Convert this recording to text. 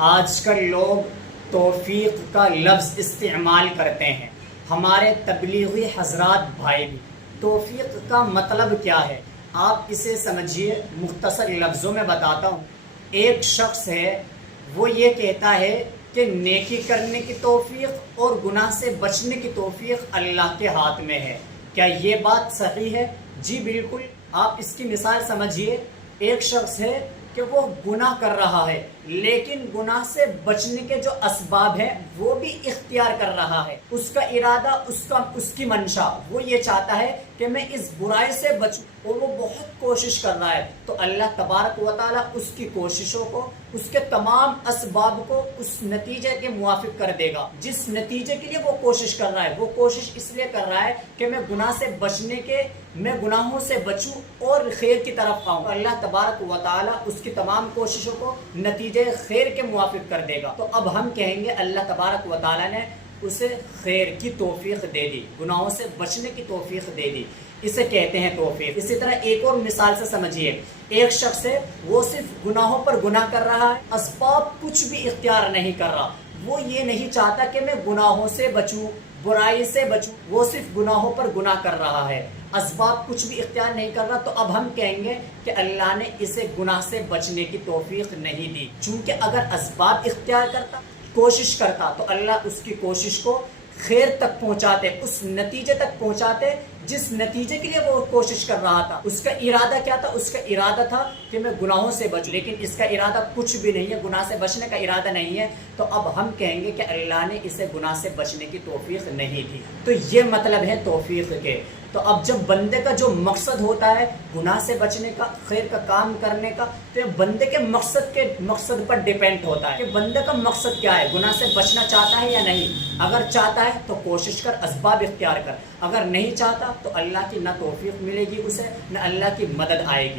آج کل لوگ توفیق کا لفظ استعمال کرتے ہیں، ہمارے تبلیغی حضرات بھائی بھی۔ توفیق کا مطلب کیا ہے آپ اسے سمجھیے، مختصر لفظوں میں بتاتا ہوں۔ ایک شخص ہے، وہ یہ کہتا ہے کہ نیکی کرنے کی توفیق اور گناہ سے بچنے کی توفیق اللہ کے ہاتھ میں ہے۔ کیا یہ بات صحیح ہے؟ جی بالکل۔ آپ اس کی مثال سمجھیے، ایک شخص ہے کہ وہ گناہ کر رہا ہے، لیکن گناہ سے بچنے کے جو اسباب ہیں وہ بھی اختیار کر رہا ہے۔ اس کا ارادہ، اس کی منشا، وہ یہ چاہتا ہے کہ میں اس برائی سے بچوں، اور وہ بہت کوشش کر رہا ہے، تو اللہ تبارک و تعالیٰ اس کی کوششوں کو، اس کے تمام اسباب کو اس نتیجے کے موافق کر دے گا جس نتیجے کے لیے وہ کوشش کر رہا ہے۔ وہ کوشش اس لیے کر رہا ہے کہ میں گناہ سے بچنے کے، میں گناہوں سے بچوں اور خیر کی طرف آؤں۔ اللہ تبارک و تعالیٰ اس کی تمام کوششوں کو نتیجے خیر کے موافق کر دے گا۔ تو اب ہم کہیں گے اللہ تبارک و تعالیٰ نے اسے خیر کی توفیق دے دی، گناہوں سے بچنے کی توفیق دے دی، اسے کہتے ہیں توفیق۔ اسی طرح ایک اور مثال سے سمجھیے، ایک شخص ہے، وہ صرف گناہوں پر گناہ کر رہا ہے، اسباب کچھ بھی اختیار نہیں کر رہا۔ وہ یہ نہیں چاہتا کہ میں گناہوں سے بچوں، برائی سے بچوں، وہ صرف گناہوں پر گناہ کر رہا ہے، اسباب کچھ بھی اختیار نہیں کر رہا۔ تو اب ہم کہیں گے کہ اللہ نے اسے گناہ سے بچنے کی توفیق نہیں دی، چونکہ اگر اسباب اختیار کرتا، کوشش کرتا، تو اللہ اس کی کوشش کو خیر تک پہنچاتے، اس نتیجے تک پہنچاتے جس نتیجے کے لیے وہ کوشش کر رہا تھا۔ اس کا ارادہ کیا تھا؟ اس کا ارادہ تھا کہ میں گناہوں سے بچوں، لیکن اس کا ارادہ کچھ بھی نہیں ہے، گناہ سے بچنے کا ارادہ نہیں ہے۔ تو اب ہم کہیں گے کہ اللہ نے اسے گناہ سے بچنے کی توفیق نہیں دی۔ تو یہ مطلب ہے توفیق کے۔ تو اب جب بندے کا جو مقصد ہوتا ہے گناہ سے بچنے کا، خیر کا کام کرنے کا، تو یہ بندے کے مقصد پر ڈیپینڈ ہوتا ہے کہ بندے کا مقصد کیا ہے، گناہ سے بچنا چاہتا ہے یا نہیں۔ اگر چاہتا ہے تو کوشش کر، اسباب اختیار کر، اگر نہیں چاہتا تو اللہ کی نہ توفیق ملے گی اسے، نہ اللہ کی مدد آئے گی۔